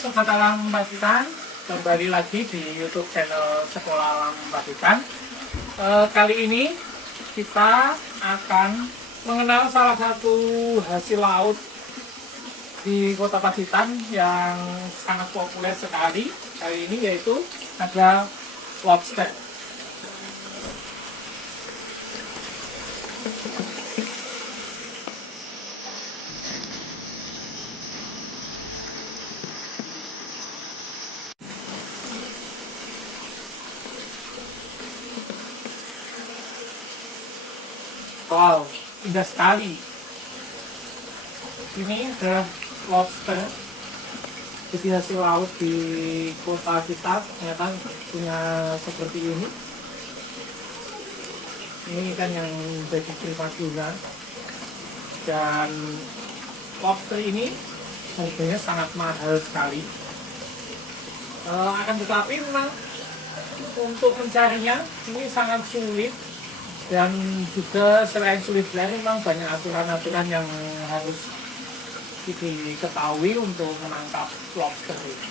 Sobat Alam Pacitan, kembali lagi di YouTube channel Sekolah Alam Pacitan. Kali ini kita akan mengenal salah satu hasil laut di Kota Pacitan yang sangat populer sekali kali ini, yaitu ada lobster. Wow, indah sekali. Ini adalah lobster jadi hasil laut di kota kita, ternyata punya seperti ini. Ini kan yang jadi primadona, dan lobster ini harganya sangat mahal sekali. Akan tetapi memang untuk mencarinya ini sangat sulit. Dan juga selain sulit, memang banyak aturan-aturan yang harus diketahui untuk menangkap lobster ini.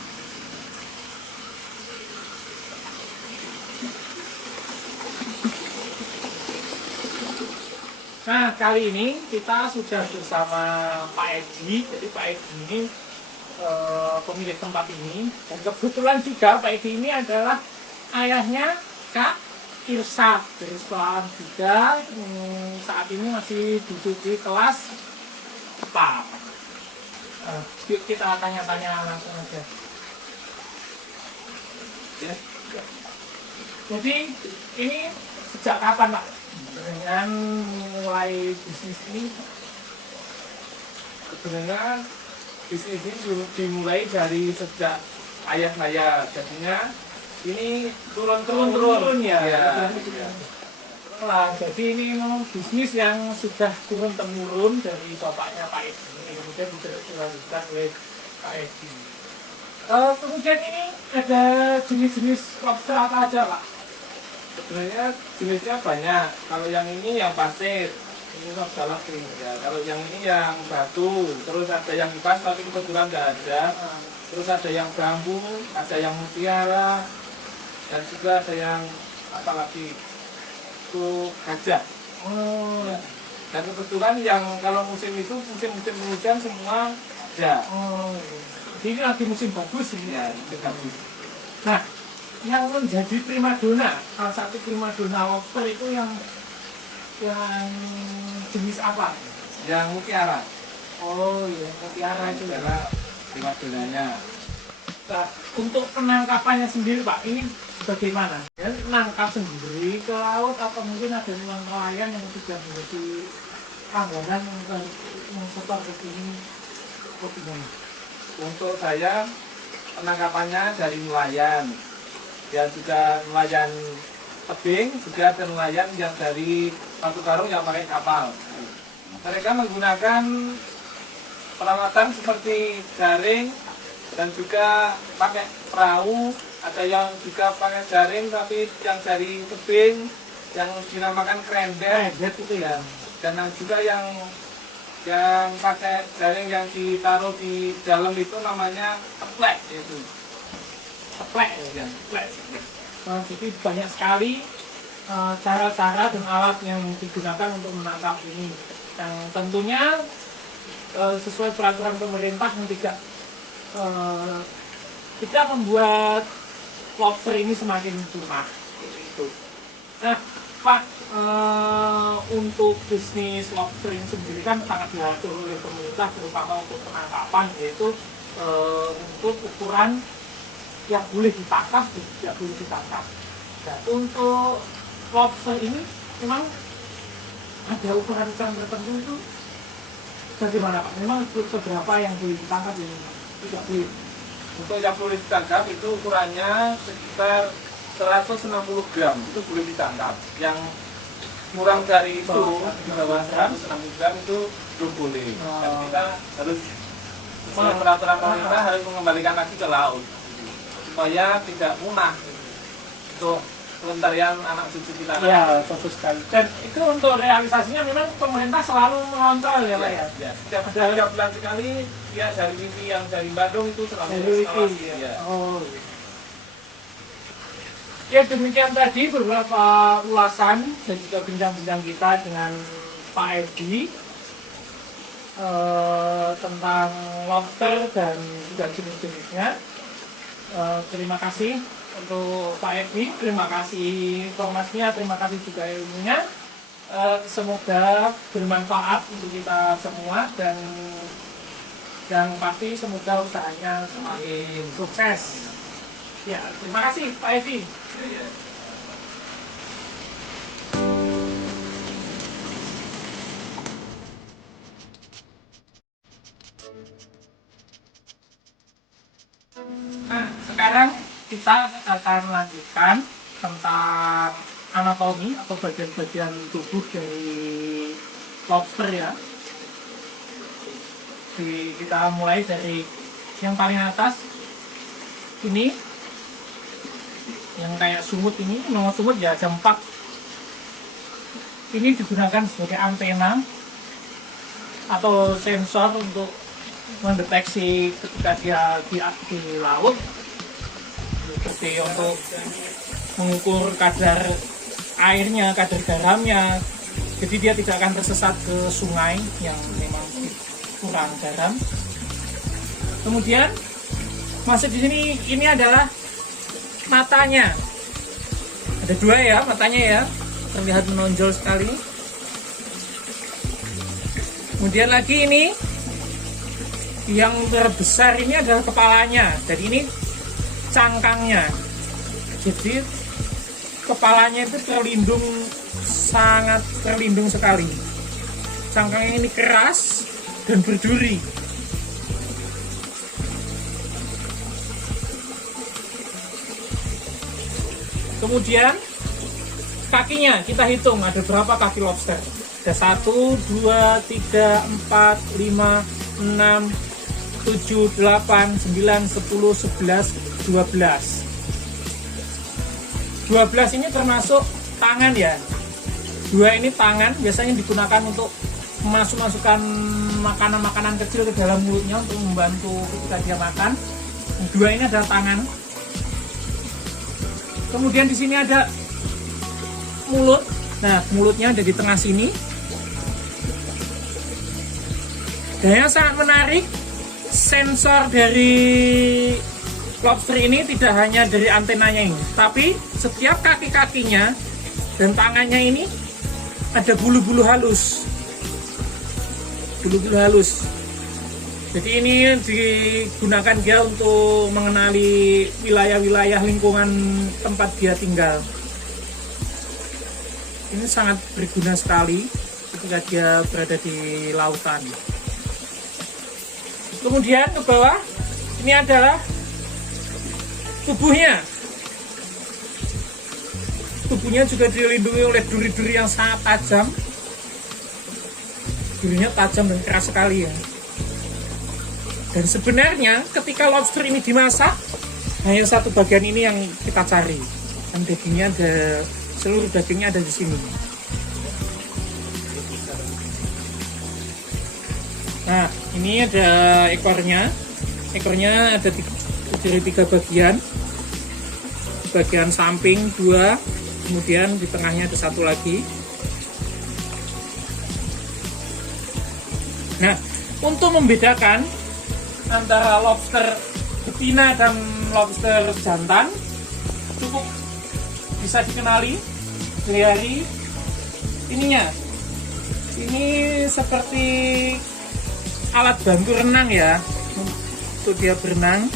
Nah, kali ini kita sudah bersama Pak Edi. Jadi Pak Edi ini pemilik tempat ini. Dan kebetulan juga Pak Edi ini adalah ayahnya Kak Irsa dari sekolah 3, saat ini masih duduk di kelas 4. Yuk kita tanya-tanya langsung aja. Ya. Jadi ini sejak kapan Pak dengan mulai bisnis ini? Sebenarnya bisnis ini dimulai dari sejak ayah saya, jadinya ini turun ya. Nah, jadi ini memang bisnis yang sudah turun temurun dari bapaknya Pak Edi, kemudian juga dilanjutkan oleh Pak Edi. Kemudian ini ada jenis-jenis lobster apa aja Pak? Sebenarnya jenisnya banyak. Kalau yang ini yang pasir, ini lobster king ya. Kalau yang ini yang batu, terus ada yang hipas tapi kebetulan nggak ada. Terus ada yang bambu, ada yang mutiara, dan juga ada yang apa lagi itu gajah. Ya. Dan kebetulan yang kalau musim itu musim hujan semua ada. Ini lagi musim bagus ini. Ya, musim bagus. Nah, yang menjadi primadona, salah satu primadona lobster itu yang jenis apa? Yang mutiara. Oh iya, mutiara itu ya. Adalah primadonanya. Nah, untuk penangkapannya sendiri Pak, ini bagaimana? Ya, nangkap sendiri ke laut atau mungkin ada nelayan yang sudah menjadi langganan mensetor ke sini? Bagaimana? Untuk saya penangkapannya dari nelayan, dan juga nelayan tebing, juga ada nelayan yang dari satu karung yang pakai kapal. Mereka menggunakan peralatan seperti jaring dan juga pakai perahu. Ada yang juga pakai jaring tapi yang dari tebing yang dinamakan krendet itu ya. Dan juga yang pakai jaring yang ditaruh di dalam itu namanya teplek itu. Teplek ya, teplek. Jadi banyak sekali cara-cara dan alat yang digunakan untuk menangkap ini. Yang tentunya sesuai peraturan pemerintah yang tidak membuat lobster ini semakin punah. Gitu. Nah, Pak, untuk bisnis lobster ini sendiri kan sangat diatur oleh pemerintah, terutama untuk penangkapan, yaitu untuk ukuran yang boleh ditangkap dan tidak boleh ditangkap. Nah, untuk lobster ini memang ada ukuran-ukuran tertentu itu bagaimana Pak? Memang seberapa yang boleh ditangkap dan tidak boleh? Untuk yang boleh ditangkap itu ukurannya sekitar 160 gram itu boleh ditangkap. Yang kurang dari itu di bawah 160 gram itu belum boleh. Dan kita harus sesuai peraturan pemerintah harus mengembalikan lagi ke laut supaya tidak punah. Untuk pelestarian anak cucu kita. Iya, bagus sekali. Dan itu untuk realisasinya memang pemerintah selalu mengontrol ya Pak ya? Ya, setiap 3 bulan sekali ya dari TV yang dari Bandung itu selalu Dari awasi, itu. ya. Oh. Ya demikian tadi beberapa ulasan dan juga bincang-bincang kita dengan Pak Edi tentang lobster dan juga jenis-jenisnya. Terima kasih untuk Pak Edi, terima kasih informasinya, terima kasih juga ilmunya. Semoga bermanfaat untuk kita semua dan yang pasti semoga usahanya semakin sukses. Ya, terima kasih Pak Edi. Nah, sekarang kita akan lanjutkan tentang anatomi atau bagian-bagian tubuh dari lobster ya. Kita mulai dari yang paling atas ini, yang kayak sumut ini, nama sumut ya jempak. Ini digunakan sebagai antena atau sensor untuk mendeteksi ketika dia di laut, seperti untuk mengukur kadar airnya, kadar garamnya. Jadi dia tidak akan tersesat ke sungai yang memang kurang garam. Kemudian masuk di sini, ini adalah matanya. Ada 2 ya matanya ya, terlihat menonjol sekali. Kemudian lagi ini yang terbesar ini adalah kepalanya, dan ini cangkangnya. Jadi kepalanya itu terlindung, sangat terlindung sekali. Cangkangnya ini keras dan berduri. Kemudian kakinya kita hitung ada berapa kaki lobster. Ada 1, 2, 3, 4, 5, 6, 7, 8, 9, 10, 11, 12. 12 ini termasuk tangan ya. 2 ini tangan, biasanya digunakan untuk masukkan makanan-makanan kecil ke dalam mulutnya untuk membantu ketika dia makan. 2 ini adalah tangan. Kemudian di sini ada mulut. Nah, mulutnya ada di tengah sini. Dan yang sangat menarik, sensor dari lobster ini tidak hanya dari antenanya ini, tapi setiap kaki-kakinya dan tangannya ini ada bulu-bulu halus. Bulu-bulu halus. Jadi ini digunakan dia untuk mengenali wilayah-wilayah lingkungan tempat dia tinggal. Ini sangat berguna sekali ketika dia berada di lautan. Kemudian ke bawah, ini adalah tubuhnya. Tubuhnya juga dilindungi oleh duri-duri yang sangat tajam. Durinya tajam dan keras sekali ya. Dan sebenarnya ketika lobster ini dimasak, hanya satu bagian ini yang kita cari. Dan dagingnya ada, seluruh dagingnya ada di sini. Nah, ini ada ekornya. Ekornya ada dari 3 bagian. Bagian samping 2, kemudian di tengahnya ada 1 lagi. Nah, untuk membedakan antara lobster betina dan lobster jantan, cukup bisa dikenali dari ininya. Ini seperti alat bantu renang ya, untuk dia berenang.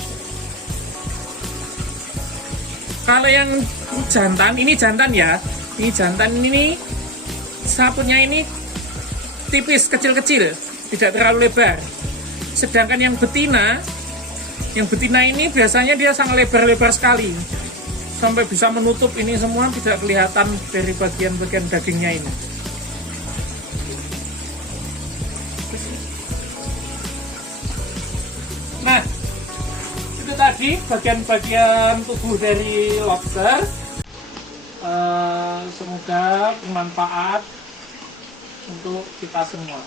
Kalau yang jantan, ini jantan ya, ini jantan ini saputnya ini tipis, kecil-kecil, tidak terlalu lebar. Sedangkan yang betina ini biasanya dia sangat lebar-lebar sekali, sampai bisa menutup ini semua, tidak kelihatan dari bagian-bagian dagingnya ini. Nah, itu tadi bagian-bagian tubuh dari lobster. Semoga bermanfaat untuk kita semua.